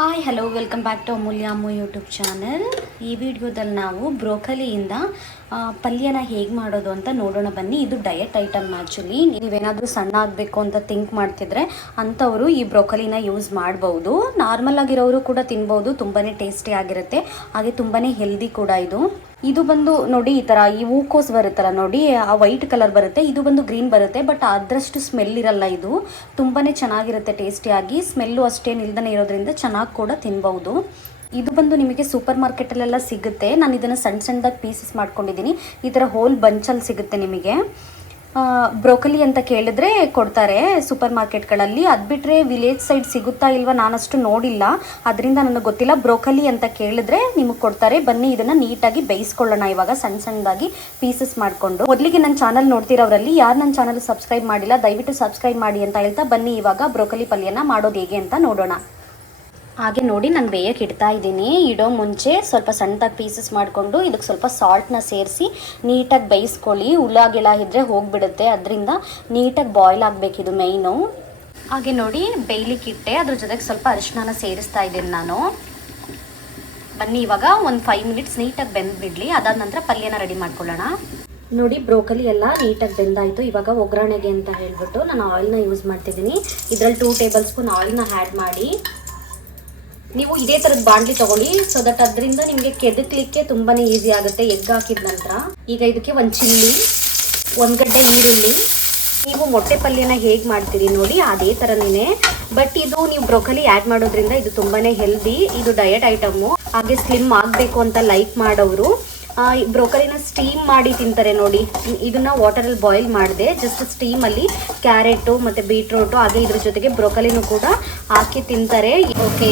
Hi hello welcome back to Amulya Ammu YouTube channel. ಈ ವಿಡಿಯೋದಲ್ಲಿ ನಾವು ಬ್ರೋಕಲಿಯಿಂದ ಪಲ್ಯನ ಹೇಗೆ ಮಾಡೋದು ಅಂತ ನೋಡೋಣ ಬನ್ನಿ. ಇದು ಡಯಟ್ ಐಟಮ್. ಆ್ಯಕ್ಚುಲಿ ನೀವೇನಾದರೂ ಸಣ್ಣ ಆಗಬೇಕು ಅಂತ ಥಿಂಕ್ ಮಾಡ್ತಿದ್ರೆ ಅಂಥವರು ಈ ಬ್ರೋಕಲಿನ ಯೂಸ್ ಮಾಡ್ಬೋದು. ನಾರ್ಮಲ್ ಆಗಿರೋರು ಕೂಡ ತಿನ್ಬೋದು. ತುಂಬಾ ಟೇಸ್ಟಿ ಆಗಿರುತ್ತೆ, ಹಾಗೆ ತುಂಬಾ ಹೆಲ್ದಿ ಕೂಡ. ಇದು ಬಂದು ನೋಡಿ, ಈ ಥರ ಈ ಹೂಕೋಸ್ ಬರುತ್ತಲ್ಲ ನೋಡಿ, ಆ ವೈಟ್ ಕಲರ್ ಬರುತ್ತೆ. ಇದು ಬಂದು ಗ್ರೀನ್ ಬರುತ್ತೆ, ಬಟ್ ಅದರಷ್ಟು ಸ್ಮೆಲ್ ಇರಲ್ಲ. ಇದು ತುಂಬಾ ಚೆನ್ನಾಗಿರುತ್ತೆ ಟೇಸ್ಟಿಯಾಗಿ. ಸ್ಮೆಲ್ಲು ಅಷ್ಟೇನು ಇಲ್ದೇ ಇರೋದ್ರಿಂದ ಚೆನ್ನಾಗಿ ಕೂಡ ತಿನ್ಬಹುದು. ಇದು ಬಂದು ನಿಮಗೆ ಸೂಪರ್ ಮಾರ್ಕೆಟಲ್ಲೆಲ್ಲ ಸಿಗುತ್ತೆ. ನಾನು ಇದನ್ನು ಸಣ್ಣ ಸಣ್ಣದಾಗಿ ಪೀಸಸ್ ಮಾಡ್ಕೊಂಡಿದ್ದೀನಿ. ಈ ಥರ ಹೋಲ್ ಬಂಚಲ್ಲಿ ಸಿಗುತ್ತೆ ನಿಮಗೆ. ಬ್ರೋಕಲಿ ಅಂತ ಕೇಳಿದ್ರೆ ಕೊಡ್ತಾರೆ ಸೂಪರ್ ಮಾರ್ಕೆಟ್ಗಳಲ್ಲಿ. ಅದು ಬಿಟ್ಟರೆ ವಿಲೇಜ್ ಸೈಡ್ ಸಿಗುತ್ತಾ ಇಲ್ವಾ ನಾನಷ್ಟು ನೋಡಿಲ್ಲ, ಅದರಿಂದ ನನಗೆ ಗೊತ್ತಿಲ್ಲ. ಬ್ರೋಕಲಿ ಅಂತ ಕೇಳಿದ್ರೆ ನಿಮಗೆ ಕೊಡ್ತಾರೆ. ಬನ್ನಿ ಇದನ್ನು ನೀಟಾಗಿ ಬೇಯಿಸ್ಕೊಳ್ಳೋಣ ಇವಾಗ ಸಣ್ಣ ಸಣ್ಣದಾಗಿ ಪೀಸಸ್ ಮಾಡಿಕೊಂಡು. ಮೊದಲಿಗೆ ನನ್ನ ಚಾನಲ್ ನೋಡ್ತಿರೋರಲ್ಲಿ ಯಾರು ನನ್ನ ಚಾನಲ್ ಸಬ್ಸ್ಕ್ರೈಬ್ ಮಾಡಿಲ್ಲ ದಯವಿಟ್ಟು ಸಬ್ಸ್ಕ್ರೈಬ್ ಮಾಡಿ ಅಂತ ಹೇಳ್ತಾ ಬನ್ನಿ ಇವಾಗ ಬ್ರೋಕಲಿ ಪಲ್ಯನ ಮಾಡೋದು ಹೇಗೆ ಅಂತ ನೋಡೋಣ. ಹಾಗೆ ನೋಡಿ, ನಾನು ಬೇಯಕ್ಕೆ ಇಡ್ತಾ ಇದ್ದೀನಿ. ಇಡೋ ಮುಂಚೆ ಸ್ವಲ್ಪ ಸಣ್ಣದಾಗಿ ಪೀಸಸ್ ಮಾಡಿಕೊಂಡು ಇದಕ್ಕೆ ಸ್ವಲ್ಪ ಸಾಲ್ಟ್ನ ಸೇರಿಸಿ ನೀಟಾಗಿ ಬೇಯಿಸ್ಕೊಳ್ಳಿ. ಹುಳ ಗಿಳ ಇದ್ದರೆ ಹೋಗಿಬಿಡುತ್ತೆ, ಅದರಿಂದ ನೀಟಾಗಿ ಬಾಯ್ಲ್ ಆಗಬೇಕಿದು ಮೇಯ್ನು. ಹಾಗೆ ನೋಡಿ, ಬೇಯ್ಲಿಕ್ಕೆ ಇಟ್ಟೆ, ಅದ್ರ ಜೊತೆಗೆ ಸ್ವಲ್ಪ ಅರಿಶಿನ ಸೇರಿಸ್ತಾ ಇದ್ದೀನಿ ನಾನು. ಬನ್ನಿ ಇವಾಗ ಒಂದು 5 ಮಿನಿಟ್ಸ್ ನೀಟಾಗಿ ಬೆಂದ್ಬಿಡಲಿ. ಅದಾದ ನಂತರ ಪಲ್ಯನ ರೆಡಿ ಮಾಡ್ಕೊಳ್ಳೋಣ. ನೋಡಿ, ಬ್ರೋಕಲಿ ಎಲ್ಲ ನೀಟಾಗಿ ಬೆಂದಾಯಿತು. ಇವಾಗ ಒಗ್ಗರಣೆಗೆ ಅಂತ ಹೇಳ್ಬಿಟ್ಟು ನಾನು ಆಯಿಲ್ನ ಯೂಸ್ ಮಾಡ್ತಿದ್ದೀನಿ. ಇದರಲ್ಲಿ 2 ಟೇಬಲ್ ಸ್ಪೂನ್ ಆಯಿಲ್ನ ಆ್ಯಡ್ ಮಾಡಿ, ನೀವು ಇದೇ ಥರದ ಬಾಣಲಿ ತಗೊಳ್ಳಿ, ಸೊ ದಟ್ ಅದರಿಂದ ನಿಮಗೆ ಕೆದಕ್ಲಿಕ್ಕೆ ತುಂಬಾ ಈಸಿ ಆಗುತ್ತೆ ಎಗ್ ಹಾಕಿದ ನಂತರ. ಈಗ ಇದಕ್ಕೆ ಒಂದು ಚಿಲ್ಲಿ, 1 ಗಡ್ಡೆ ಈರುಳ್ಳಿ. ನೀವು ಮೊಟ್ಟೆ ಪಲ್ಯನ ಹೇಗೆ ಮಾಡ್ತೀರಿ ನೋಡಿ ಅದೇ ಥರನೇ, ಬಟ್ ಇದು ನೀವು ಬ್ರೋಕಲಿ ಆ್ಯಡ್ ಮಾಡೋದ್ರಿಂದ ಇದು ತುಂಬಾ ಹೆಲ್ದಿ. ಇದು ಡಯಟ್ ಐಟಮು. ಹಾಗೆ ಸ್ಲಿಮ್ ಆಗಬೇಕು ಅಂತ ಲೈಕ್ ಮಾಡೋರು ಬ್ರೋಕಲಿನ ಸ್ಟೀಮ್ ಮಾಡಿ ತಿಂತಾರೆ ನೋಡಿ. ಇದನ್ನ ವಾಟರಲ್ಲಿ ಬಾಯ್ಲ್ ಮಾಡಿದೆ, ಜಸ್ಟ್ ಸ್ಟೀಮಲ್ಲಿ ಕ್ಯಾರೆಟು ಮತ್ತು ಬೀಟ್ರೋಟು ಹಾಗೆ ಇದ್ರ ಜೊತೆಗೆ ಬ್ರೋಕಲಿನೂ ಕೂಡ ಹಾಕಿ ತಿಂತಾರೆ. ಓಕೆ,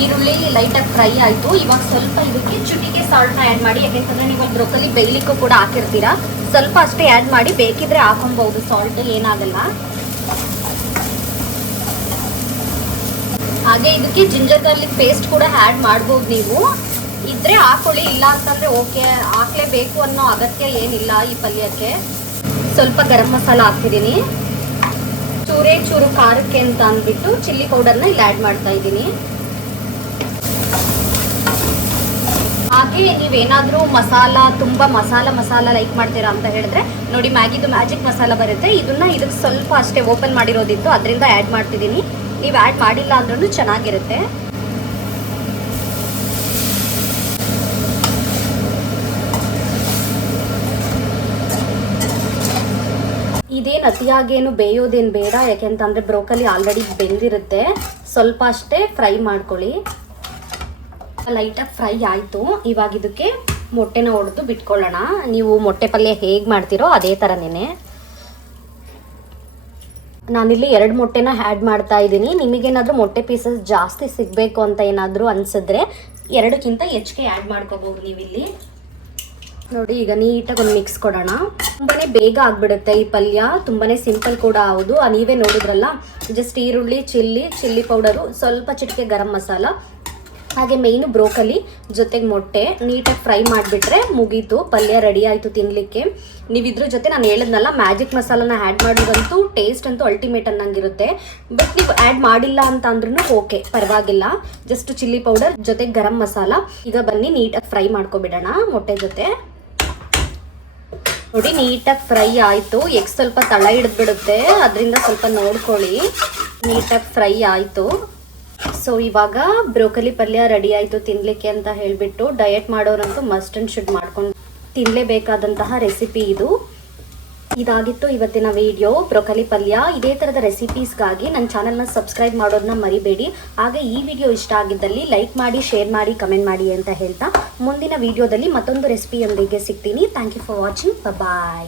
ಈರುಳ್ಳಿ ಲೈಟಾಗಿ ಫ್ರೈ ಆಯಿತು. ಇವಾಗ ಸ್ವಲ್ಪ ಇದಕ್ಕೆ ಚುಟಿಗೆ ಸಾಲ್ಟ್ನ ಆ್ಯಡ್ ಮಾಡಿ, ಯಾಕೆಂತಂದರೆ ನೀವು ಬ್ರೋಕಲಿ ಬೇಯಲಿಕ್ಕೂ ಕೂಡ ಹಾಕಿರ್ತೀರಾ. ಸ್ವಲ್ಪ ಅಷ್ಟೇ ಆ್ಯಡ್ ಮಾಡಿ, ಬೇಕಿದ್ರೆ ಹಾಕೊಬಹುದು ಸಾಲ್ಟ್, ಏನಾಗಲ್ಲ. ಹಾಗೆ ಇದಕ್ಕೆ ಜಿಂಜರ್ ಗಾರ್ಲಿಕ್ ಪೇಸ್ಟ್ ಕೂಡ ಆ್ಯಡ್ ಮಾಡ್ಬೋದು. ನೀವು ಇದ್ರೆ ಹಾಕೊಳ್ಳಿ, ಇಲ್ಲ ಅಂತಂದರೆ ಓಕೆ, ಹಾಕ್ಲೇಬೇಕು ಅನ್ನೋ ಅಗತ್ಯ ಏನಿಲ್ಲ ಈ ಪಲ್ಯಕ್ಕೆ. ಸ್ವಲ್ಪ ಗರಂ ಮಸಾಲ ಹಾಕ್ತಿದ್ದೀನಿ, ಚೂರು ಖಾರಕ್ಕೆ ಅಂತ ಅಂದ್ಬಿಟ್ಟು ಚಿಲ್ಲಿ ಪೌಡರ್ನ ಇಲ್ಲಿ ಆ್ಯಡ್ ಮಾಡ್ತಾ ಇದ್ದೀನಿ. ಹಾಗೆ ನೀವೇನಾದರೂ ತುಂಬ ಮಸಾಲ ಲೈಕ್ ಮಾಡ್ತೀರಾ ಅಂತ ಹೇಳಿದ್ರೆ ನೋಡಿ, ಮ್ಯಾಗಿದು ಮ್ಯಾಜಿಕ್ ಮಸಾಲ ಬರುತ್ತೆ. ಇದಕ್ಕೆ ಸ್ವಲ್ಪ ಅಷ್ಟೇ ಓಪನ್ ಮಾಡಿರೋದಿತ್ತು, ಅದರಿಂದ ಆ್ಯಡ್ ಮಾಡ್ತಿದ್ದೀನಿ. ನೀವು ಆ್ಯಡ್ ಮಾಡಿಲ್ಲ ಅಂದ್ರೂ ಚೆನ್ನಾಗಿರುತ್ತೆ. ಇದೇನು ಅತಿಯಾಗೇನು ಬೇಯೋದೇನು ಬೇಡ, ಯಾಕೆಂತಂದರೆ ಬ್ರೋಕಲಿ ಆಲ್ರೆಡಿ ಬೆಂದಿರುತ್ತೆ. ಸ್ವಲ್ಪ ಅಷ್ಟೇ ಫ್ರೈ ಮಾಡ್ಕೊಳ್ಳಿ. ಲೈಟಾಗಿ ಫ್ರೈ ಆಯಿತು. ಇವಾಗ ಇದಕ್ಕೆ ಮೊಟ್ಟೆನ ಹೊಡೆದು ಬಿಟ್ಕೊಳ್ಳೋಣ. ನೀವು ಮೊಟ್ಟೆ ಪಲ್ಯ ಹೇಗೆ ಮಾಡ್ತೀರೋ ಅದೇ ಥರನೇ. ನಾನಿಲ್ಲಿ 2 ಮೊಟ್ಟೆನ ಆ್ಯಡ್ ಮಾಡ್ತಾ ಇದ್ದೀನಿ. ನಿಮಗೇನಾದರೂ ಮೊಟ್ಟೆ ಪೀಸಸ್ ಜಾಸ್ತಿ ಸಿಗಬೇಕು ಅಂತ ಏನಾದರೂ ಅನಿಸಿದ್ರೆ 2ಕ್ಕಿಂತ ಹೆಚ್ಚಿಗೆ ಆ್ಯಡ್ ಮಾಡ್ಕೋಬೋದು ನೀವಿಲ್ಲಿ. ನೋಡಿ, ಈಗ ನೀಟಾಗಿ ಒಂದು ಮಿಕ್ಸ್ ಕೊಡೋಣ. ತುಂಬಾ ಬೇಗ ಆಗಿಬಿಡುತ್ತೆ ಈ ಪಲ್ಯ, ತುಂಬಾ ಸಿಂಪಲ್ ಕೂಡ ಹೌದು. ನೀವೇ ನೋಡಿದ್ರಲ್ಲ, ಜಸ್ಟ್ ಈರುಳ್ಳಿ, ಚಿಲ್ಲಿ ಪೌಡರು, ಸ್ವಲ್ಪ ಚಿಟಿಕೆ ಗರಂ ಮಸಾಲ, ಹಾಗೆ ಮೇಯ್ನು ಬ್ರೋಕಲಿ ಜೊತೆಗೆ ಮೊಟ್ಟೆ ನೀಟಾಗಿ ಫ್ರೈ ಮಾಡಿಬಿಟ್ರೆ ಮುಗೀತು, ಪಲ್ಯ ರೆಡಿ ಆಯಿತು ತಿನ್ನಲಿಕ್ಕೆ. ನೀವು ಇದ್ರ ಜೊತೆ ನಾನು ಹೇಳಿದ್ನಲ್ಲ ಮ್ಯಾಜಿಕ್ ಮಸಾಲನ ಆ್ಯಡ್ ಮಾಡೋದಂತೂ ಟೇಸ್ಟ್ ಅಂತೂ ಅಲ್ಟಿಮೇಟ್ ಅನ್ನಂಗಿರುತ್ತೆ. ಬಟ್ ನೀವು ಆ್ಯಡ್ ಮಾಡಿಲ್ಲ ಅಂತ ಅಂದ್ರೂ ಓಕೆ, ಪರವಾಗಿಲ್ಲ. ಜಸ್ಟ್ ಚಿಲ್ಲಿ ಪೌಡರ್ ಜೊತೆಗೆ ಗರಂ ಮಸಾಲ. ಈಗ ಬನ್ನಿ ನೀಟಾಗಿ ಫ್ರೈ ಮಾಡ್ಕೊಬಿಡೋಣ ಮೊಟ್ಟೆ ಜೊತೆ. ನೋಡಿ, ನೀಟಾಗಿ ಫ್ರೈ ಆಯಿತು. ಎಗ್ ಸ್ವಲ್ಪ ತಳ ಹಿಡಿದ್ಬಿಡುತ್ತೆ, ಅದರಿಂದ ಸ್ವಲ್ಪ ನೋಡ್ಕೊಳ್ಳಿ. ನೀಟಾಗಿ ಫ್ರೈ ಆಯಿತು. ಸೊ ಇವಾಗ ಬ್ರೋಕಲಿ ಪಲ್ಯ ರೆಡಿ ಆಯಿತು ತಿನ್ನಲಿಕ್ಕೆ ಅಂತ ಹೇಳಿಬಿಟ್ಟು ಡಯಟ್ ಮಾಡೋರಂತೂ ಮಸ್ಟ್ ಆ್ಯಂಡ್ ಶುಡ್ ಮಾಡ್ಕೊಂಡು ತಿನ್ನಲೇಬೇಕಾದಂತಹ ರೆಸಿಪಿ ಇದು. ಇದಾಗಿತ್ತು ಇವತ್ತಿನ ವಿಡಿಯೋ, ಬ್ರೋಕಲಿ ಪಲ್ಯ. ಇದೇ ಥರದ ರೆಸಿಪೀಸ್ಗಾಗಿ ನನ್ನ ಚಾನಲ್ನ ಸಬ್ಸ್ಕ್ರೈಬ್ ಮಾಡೋದನ್ನ ಮರಿಬೇಡಿ. ಹಾಗೆ ಈ ವಿಡಿಯೋ ಇಷ್ಟ ಆಗಿದ್ದಲ್ಲಿ ಲೈಕ್ ಮಾಡಿ, ಶೇರ್ ಮಾಡಿ, ಕಮೆಂಟ್ ಮಾಡಿ ಅಂತ ಹೇಳ್ತಾ ಮುಂದಿನ ವಿಡಿಯೋದಲ್ಲಿ ಮತ್ತೊಂದು ರೆಸಿಪಿಯೊಂದಿಗೆ ಸಿಗ್ತೀನಿ. Thank you for watching. Bye.